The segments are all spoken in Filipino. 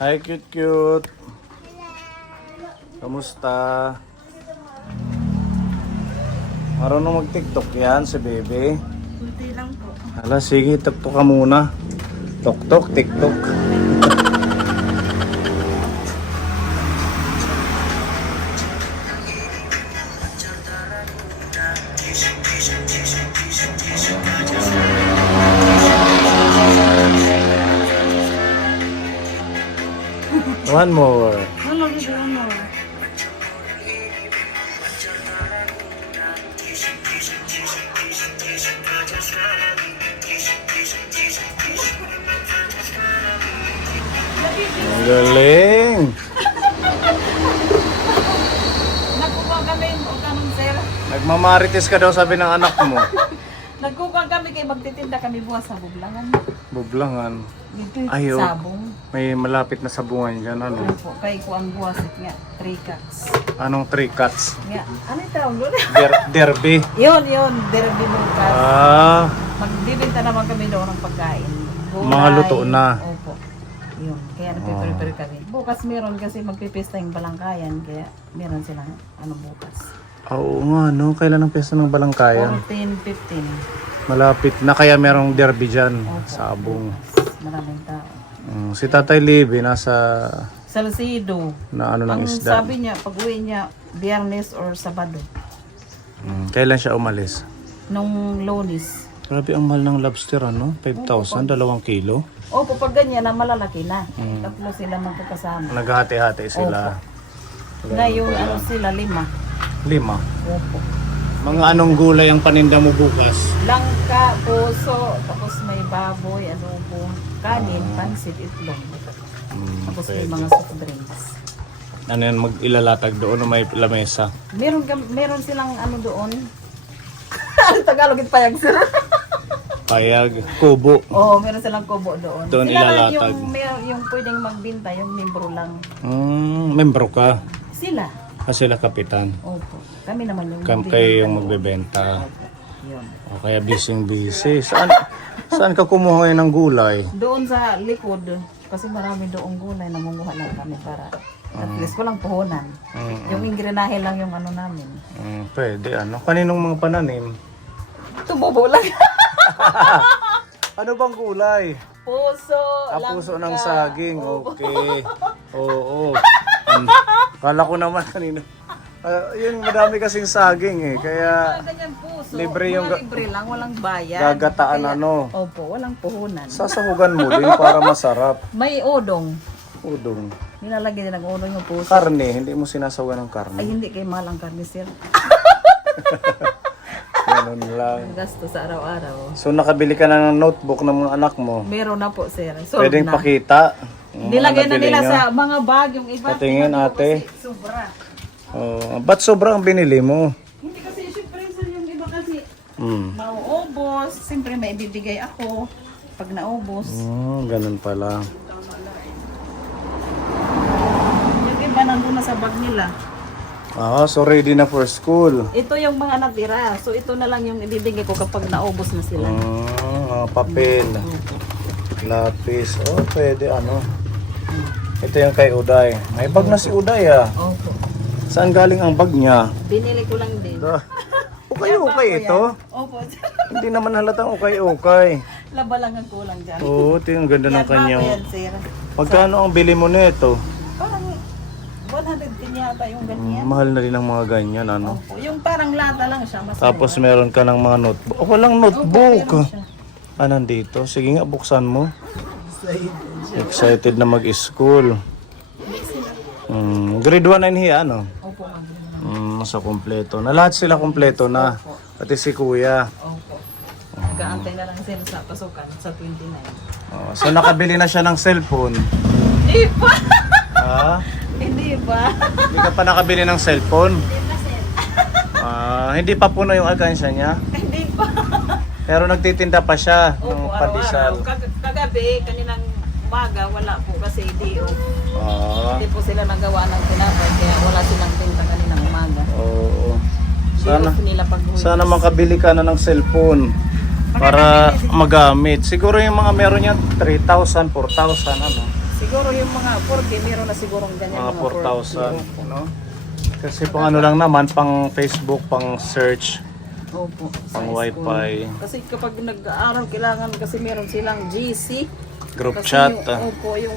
Hi, cute cute. Kamusta? Marunong mag-tiktok yan si Bebe. Kunti lang po. Hala, sige, tiktok ka muna. Tok-tok, tiktok. One more. Ano dito mo? Ang galing. Nagkukuha kami o kanong sir. Nagmamarites ka daw, sabi ng anak mo. Nagkukuha kami kay magtitinda kami buwas sa bublangan. Bublangan. Dito Ayaw. sabong. May malapit na sabungan dyan. Ano? Ano po, kay ko ang buwas nga 3 cuts. Anong 3 cuts? Nga, ano yung tawag doon? Derby. yun, derby bukas. Ah, Magbibenta naman kami doon ng pagkain. Gulay. Mga luto na. Opo. Yun, kaya nagpiprepare kami. Bukas meron kasi magpipista yung balangkayan, kaya meron silang ano bukas. oo nga, no? Kailan ang pesta ng Balangkayan? 14, 15. Malapit na, kaya merong derby dyan. Opo. Sabong. Maraming tao. Si Tatay Libby nasa Salcedo. na ano ng Ang isda. sabi niya, pag uwi niya, Biyernes or Sabado. Kailan siya umalis? Nung Lunes. Grabe ang mahal ng lobster, ano? 5,000, 2 kilo. Opo, pag ganyan na malalaki na. Tapos sila magkakasama. Naghahati-hati sila. Ngayon, ano sila, 5. 5. Opo. Mga anong gulay ang paninda mo bukas? Langka, puso, tapos may baboy, ano po, kanin, pansit, itlog. Tapos may Pwede. mga soft drinks. Ano yan, mag-ilalatag doon o may lamesa? Meron silang ano doon. Tagalog it payag sir. Payag, kubo. Oo, meron silang kubo doon. Doon Sila lang ilalatag. yung pwedeng magbinta, yung membro lang. Membro ka. Sila. Sila kapitan. Opo. Kami naman yung Kayo yung magbebenta. Yun. O kaya busy. Saan ka kumuha ngayon ng gulay? Doon sa likod, kasi marami doong gulay, nangunguha lang kami para at least walang puhunan. Yung ingranahe lang yung ano namin. Pwede, ano? Kaninong mga pananim? Tumubo lang. Ano bang gulay? Puso, Puso ng langka. saging. Okay. Oo. Kala ko naman kanino. Yun, madami kasing saging eh. Kaya Ganyan puso. libre yung Mga libre lang, walang bayad. gagataan ano. Opo, walang puhunan. Sasahugan mo din para masarap. May udong. Udong. Nilalagyan din ng udong yung puso. Karne, hindi mo sinasahugan ng Ay, karne. hindi kay mahal ang karne sir. Ganun lang. Ang gasto sa araw-araw. So nakabili ka na ng notebook ng mga anak mo. Meron na po sir. Sold Pwedeng na. pakita. yung mga Nilagay na nabili nila nyo. sa mga bag yung iba. Patingin, Tingnan mo ate. kasi Sobra. Ba't sobrang binili mo? Hindi kasi syempre sir yung iba kasi Hmm. mauubos. Siyempre may ibibigay ako pag naubos. Ganun pala. Yung iba nandun na sa bag nila. So ready na for school. Ito yung mga natira. So ito na lang yung ibibigay ko kapag naubos na sila. Papel, lapis. Pwede ano. Ito yung kay Uday. May bag na si Uday ah. Opo. Saan galing ang bag niya? Binili ko lang din. Ukay-ukay ito. Opo. Hindi naman halatang ukay-ukay. Laba lang ang kulang dyan. Ito yung ganda ng Yan, kanyang. bago yan, sir. Pagkano ang bili mo nito? Parang 100 din yata yung ganyan. Mahal na rin ang mga ganyan ano. Opo. Yung parang lata lang siya. Mas Tapos meron ka ng mga notebook. Walang notebook. Nandito. Sige nga, buksan mo. Excited na mag-school. Grade 1 na hiya, ano? Opo, ma'am. Sa kompleto. Na lahat sila kompleto na. Pati si kuya. Opo. Kaantay na lang sila sa pasukan sa 29. So nakabili na siya ng cellphone. Hindi pa! Ha? Hindi pa. Hindi ka pa nakabili ng cellphone? Hindi pa puno yung alkansya niya. Hindi pa. Pero nagtitinda pa siya ng Opo, pandesal. araw-araw. Kagabi, kaninang umaga, wala po kasi day off. Hindi po sila nagawa ng tinapay, kaya wala silang tinta kaninang umaga. Oo. Day off nila pag Sana makabili ka na ng cellphone para magamit. Siguro yung mga meron yan 3,000, 4,000 ano. Siguro yung mga 4K, meron na sigurong ganyan. Mga 4,000, 4K. no? Kasi pang ano lang naman, pang Facebook, pang search, Opo. sa pang school. wifi, Kasi kapag nag-aaral, kailangan kasi meron silang GC. group Kasi chat. opo, yung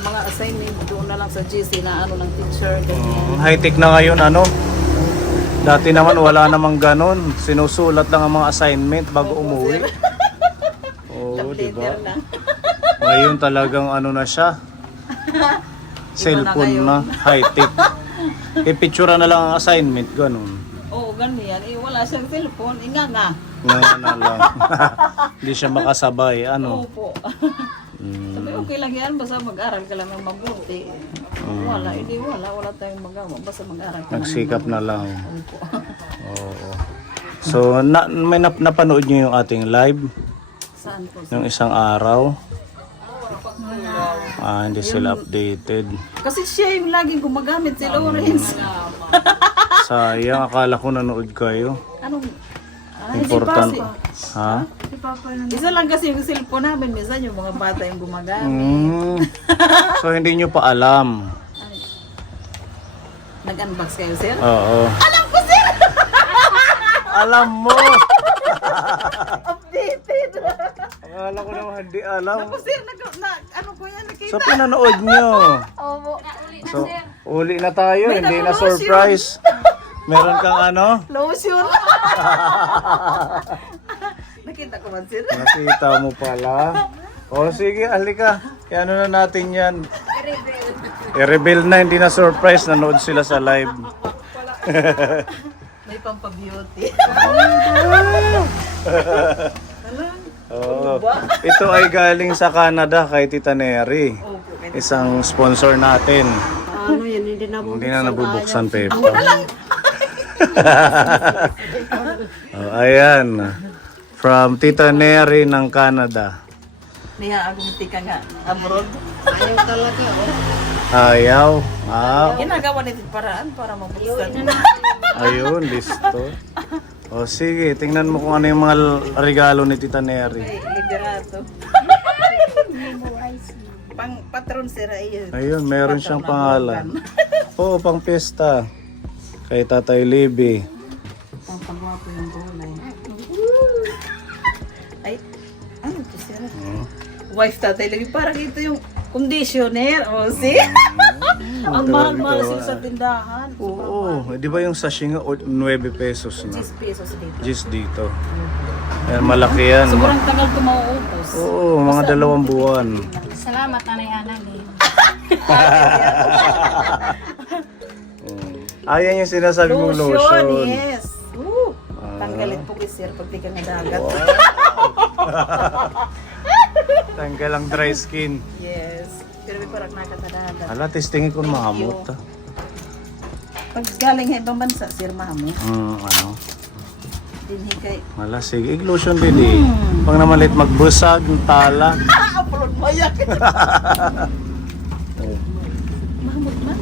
mga assignment doon na lang sa GC na ano ng teacher. Ganyan. High-tech na ngayon, ano? Dati naman wala namang ganon. Sinusulat lang ang mga assignment bago umuwi. Oo, Love di ba? letter lang. Ngayon talagang ano na siya. Cellphone na, high-tech. Ipictura na lang ang assignment, ganon. Oo, ganyan. Eh, wala siyang cellphone. Inga nga. Ngayon na lang. Hindi siya makasabay, ano. Opo. Sabi, okay lang yan. Basta mag-aral ka lang ng mabuti. Wala, hindi wala. Wala tayong magawa. Basta mag-aral ka Nagsikap na lang. Opo. Oo. So, may napanood niyo yung ating live? Saan po? Yung isang araw? Hindi sila updated. Kasi siya yung laging gumagamit si Lawrence. Sayang, akala ko nanood kayo. Anong? Important. Ha? Isa lang kasi yung cellphone namin. Minsan yung mga bata yung gumagamit. So, hindi nyo pa alam. Nag-unbox kayo, sir? Oo. Alam ko, sir! Alam mo! Updated! Akala ko naman hindi alam. Ako, sir, ano ko yan, nakita. So, pinanood nyo. Opo. So, uli na tayo. May Hindi na nag-lotion. surprise. Meron kang ano? Lotion. Nakita ko man, sir. Nakita mo pala. O sige, halika. Kaya ano na natin yan. I-reveal na, hindi na surprise. Nanood sila sa live. May pampabeauty. Oh, ito ay galing sa Canada kay Tita Neri. Isang sponsor natin. Ano yan, hindi na Hindi na nabubuksan paper. Ayan. From Tita Neri ng Canada. Niya-agumiti ka nga abroad. Ayaw talaga, oh. Ayaw. Ginagawa nito paraan para mabuksan. Ayun, listo. O sige, tingnan mo kung ano yung mga regalo ni Tita Neri. Ay, liberato. Pang patron sir ayun. Ayun, meron siyang pangalan. Oo, pang pista. Kay Tatay Libby. Pang pagwapo yung gulay. Ay, ano to sir? Wife tatay lagi parang ito yung conditioner. O, see? Ang mahal-mahal sila sa tindahan. Oo, di ba yung sachet nga 9 pesos na? 10 pesos dito. Just dito. Ayan, malaki yan. Sobrang tagal ko mauubos. Oo, mga 2 buwan. Salamat, Nanay Anang. Ayan yung sinasabi mong lotion. Yes. Tanggalin po kay sir pag di ka nadagat. Tanggal ang dry skin. Yes. Pero may parang nakatadagat. Hala, testingin ko mahamot. Pag galing sa ibang bansa, sir, mahamot. Ano? Dinhi kay... Hala, sige, lotion din eh. Pag namalit magbusag, tala. Upload mo yan! Mahamot man.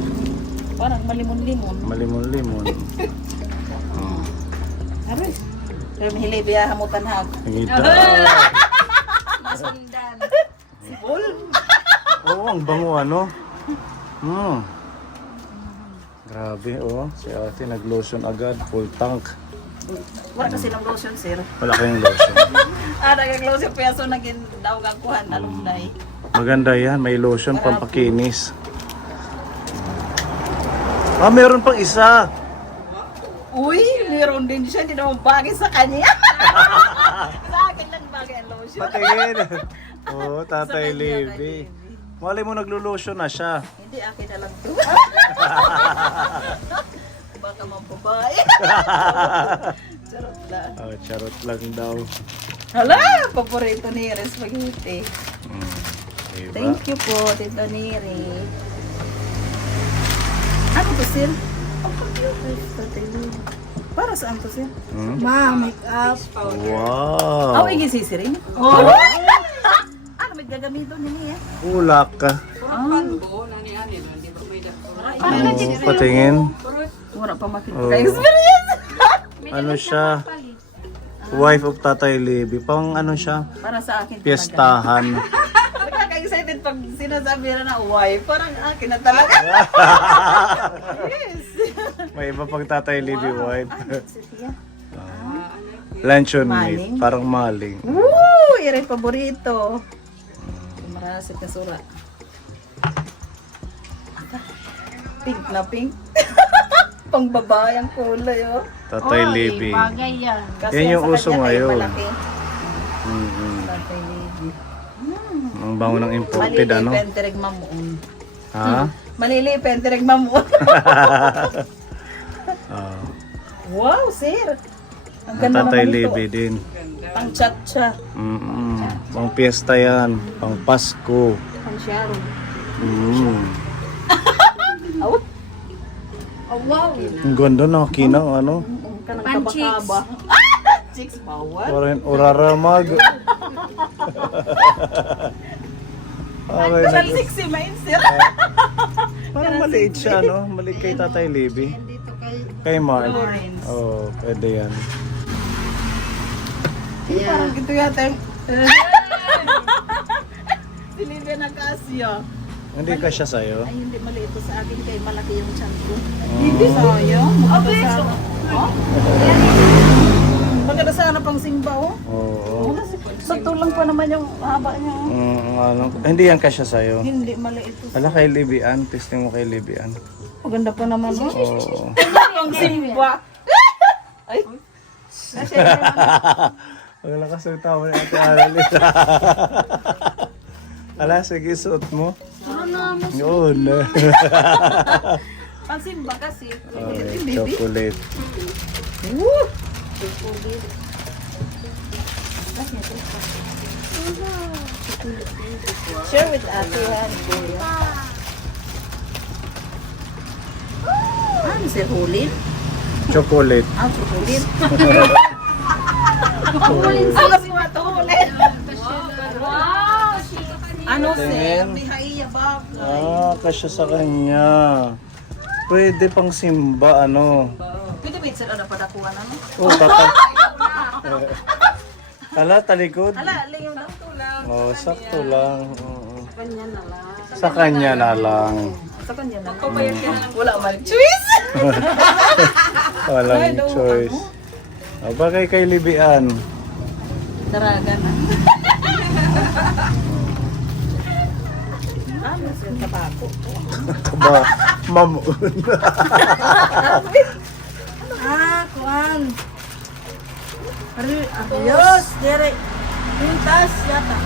Parang malimon-limon. Malimon-limon. Aray. Pero mahilibi hamutan ha. Nangita. Masundan. Si Paul. Oo, ang bango ano. Grabe, oh. Si ate nag-lotion agad, full tank. Wala kasi ng lotion, sir. Wala kayong lotion. Nag-lotion peso naging daw gakuhan, alumni. Maganda yan, may lotion pampakinis. Meron pang isa. Uy, meron din siya. Hindi naman bagay sa kanya. Sa akin lang bagay ang lotion. Patingin. Oo, Tatay Sa kanya, Libby. Malay mo naglo-lotion na siya. Hindi, akin na lang to. Baka mababae. Charot lang. Oh, charot lang daw. Hala, paborito ni Res Spaghetti. Diba? Thank you po, Tita Neri. Ano to, sir? Para saan to, sir? Make-up. Wow. Oh, igisisirin? Oh! Ano, may gagamito niya Ulak ka. Patingin. Wala pa makita Oh. ka experience. Ano siya? Wife of Tatay Libby. Pang ano siya? Para sa akin talaga. Piestahan. Nakaka-excited pag sinasabi na wife. Parang akin na talaga. Yes. May iba pang Tatay Libby wife. Luncheon meat. Maling? Parang maling. Woo! Iri paborito. Marasit na sura. Pink na pink. Pang babae ang kulay, oh. Tatay Oy, Libby. bagay yan. Kasi Yan yung sa uso kanya ay ngayon. malaki. Mhm. Tatay Libby. Ang bango ng imported Malili ano? pentereg mamuon. Ha? Malili pentereg mamuon. Ah, Wow, sir. Ang ang ganda Tatay naman ito. Libby din. Pang chat-cha. Pang piyesta yan. Pang Pasko. Pang sharon. Mm. Oh, wow. Ang ganda na, kinang ano. Kanang Panchicks. kaba-kaba. Chicks bawal. Parang uraramag. Okay, Parang sexy main, sir. parang maliit siya, no? Maliit kay Tatay Libby. Dito kay... Kay Mark. Lawrence. Oh, pwede yan. Parang ito yata yung... Silivia na Casio. Hindi ka siya sa'yo. Ay, hindi mali ito sa akin kay malaki yung chan ko. Oh. Hindi sayang. Maganda sana. Oh? Maganda sana pang simba, oh. Oo. Sakto lang pa naman yung haba niya. Oh. Ano, hindi yan kasya sa'yo. Hindi mali ito. Ala kay Libyan, testing mo kay Libyan. Maganda pa naman, oh. Oo. Pang simba. Ay. Wala ka sa tao ni Ate Annalyn. Ala, sige, suot mo. Yun. Pang simba kasi. Okay, chocolate. Woo! Share with Ate Annalyn. Ano sir, hulin? Chocolate. Ah, chocolate. Ano si Matulin? Wow! Ano sir? Tingin. May haiya bagay. Ah, kasya sa kanya. Pwede pang simba, ano. Pwede ba sir ano padakuan ano? Oh, tata. Ala, talikod. Hala, layo lang to lang. Oh, sakto lang. Oo. Kanya na lang. Sa kanya na lang. Sa kanya na lang. Kumayag ka na lang. Wala man. Choice! Walang choice. Oh, bagay kay Libyan. Daraga na. Ano sir, tabako. Kaba, mamun. Ah, kuan. Adios, dire. Pintas yata.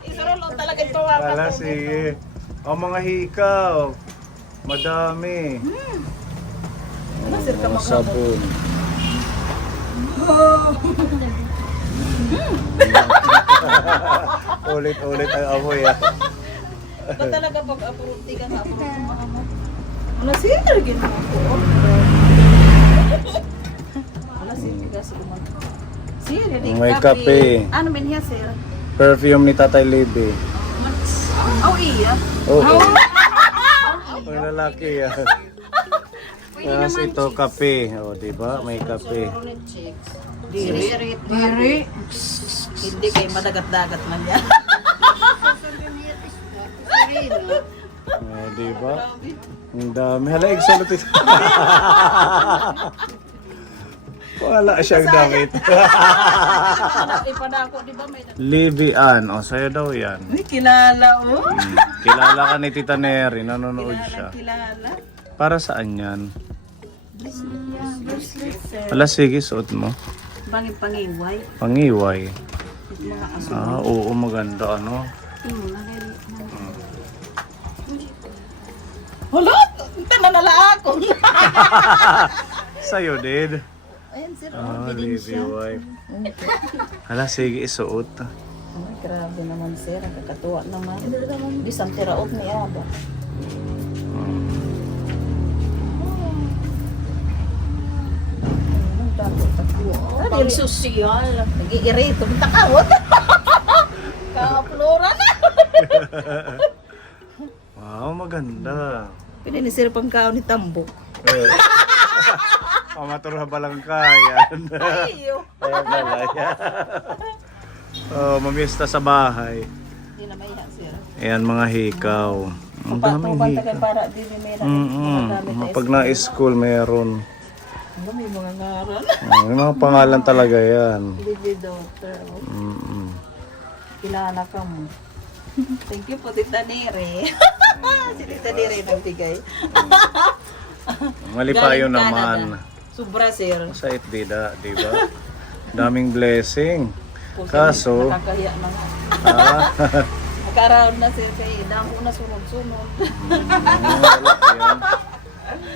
Isarolo talaga ito. Ala, sige. Ang mga hikaw. Madami. Ano sir ka Oh, makamot? sabon. Ulit-ulit ang amoy ah. Ba talaga pag apuruti ka sa apuruti mga mo? Wala sir, ginawa ko. Wala sir, tigas ko man. Sir, hindi May kape. Ano man niya sir? Perfume ni Tatay Libby. Oh iya. Oo. Ang lalaki yan. Tapos ito, kape. O, diba? May kape. Diri. Dire. Hindi kay madagat-dagat man yan. O, diba? Ang dami. Hala, exalot ito. Wala siyang damit. Ipadako, di ba may Libyan. O, sa'yo daw yan. Uy, kilala mo? Kilala ka ni Tita Neri. Nanonood siya. Kilala. Para saan yan? Wala, sige, suot mo. Bangin pangiway. Pangiway. Mga aso. Ah, oo, maganda, ano. Hala! Tananala ako. Sa'yo, din. Ayan sir, Ah, bilin Libby siya. wife. Hala, sige, isuot. Ay, grabe naman sir. Ang kakatuwa naman. Di santiraot ni Aba. Ang sosyal. Nag-iirito. Takawot. Ka-flora na. Wow, maganda. Pininisir pang kaon ni Tambok. Pamaturha balang kayan. Ayo. Ayan pala yan. Oh, mamista sa bahay. Hindi na maiyak, sir. Ayan mga hikaw. Ang daming hikaw. Para di may Pag na-school meron. May mga ngaran. May mga pangalan talaga yan. Baby daughter. Mm-mm. Kilala ka mo. Thank you po, Tita Nere. Si Tita Nere nagbigay. Mali pa yun Galing naman. Canada. Sobra, sir. Sa itdida, di ba? Daming blessing. Kung Kaso, nakakahiya na nga. ah, Nagkaroon na sir kay damo na sunod-sunod. yan.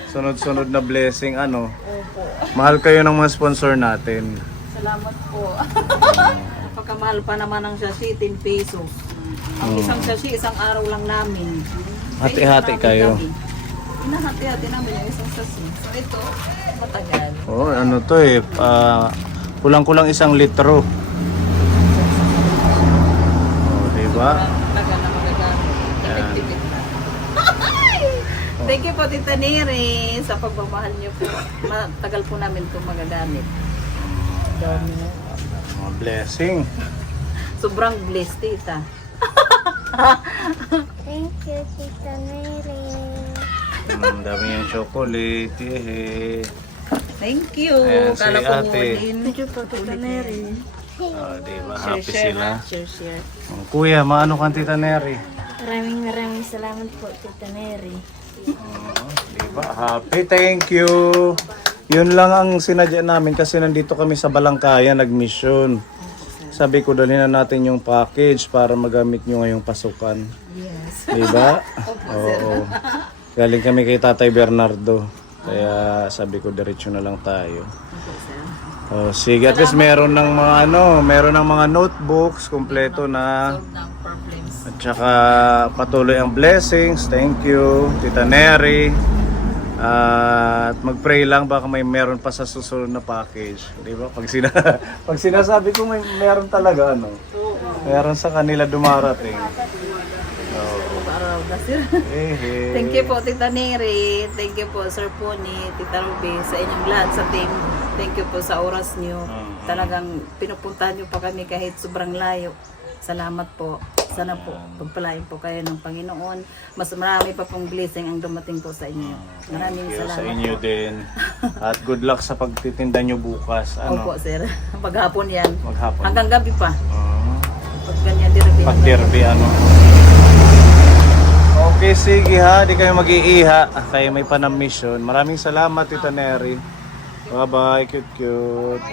Sunod-sunod na blessing, ano? Opo. Mahal kayo ng mga sponsor natin. Salamat po. Pagkamahal pa naman ang sashi, 10 pesos. Ang isang sashi, isang araw lang namin. Hati-hati kayo. Hinahati-hati namin yung isang sashi. So ito, matagal. Oh, ano to eh, kulang-kulang 1 litro. Oh, di ba? Tagal na magagamit. Tipid-tipid na. Thank you po, Tita Nere, sa pagmamahal niyo po. Matagal po namin ito magagamit. Dami. Mga blessing. Sobrang blessed, Tita. Thank you, Tita Mary. Dami yung chocolate. Yehe. Thank you. Ayan, si Kala ko ate. ngunit. Thank you po, Tita Mary. Oh, di ba? Share, Happy share, sila. ha? Share, share. Oh, kuya, maano kang Tita Neri? Maraming salamat po, Tita Mary. Di ba? Happy, thank you. Yun lang ang sinadya namin kasi nandito kami sa Balangkaya, nag-mission. Sabi ko, dalhin na natin yung package para magamit nyo ngayong pasukan. Yes. Di ba? Oo. Galing kami kay Tatay Bernardo. Kaya sabi ko, diretso na lang tayo. Oh, sige, at least meron ng mga meron ng mga notebooks kompleto na. Solve ng problems. At saka patuloy ang blessings. Thank you, Tita Neri. At mag-pray lang baka may meron pa sa susunod na package. Di ba? Pag sinasabi ko meron talaga meron sa kanila dumarating. Araw na sir. Thank you po, Tita Neri. Thank you po, Sir Pony, Tita Ruby, sa inyong lahat sa team. Thank you po sa oras nyo. Talagang pinupuntahan nyo pa kami kahit sobrang layo. Salamat po. Sana po, pagpalain po kayo ng Panginoon. Mas marami pa pong blessing ang dumating po sa inyo. Maraming Thank you salamat sa inyo po. din. At good luck sa pagtitinda nyo bukas. Opo, sir. Paghapon yan. Maghapon. Hanggang gabi pa. Ah, Pag ganyan, dirbi. pag derby, Okay, sige ha. Di kayo mag-iiha. Kayo may panamisyon. Maraming salamat, Tita Neri. Bye-bye. Cute, cute.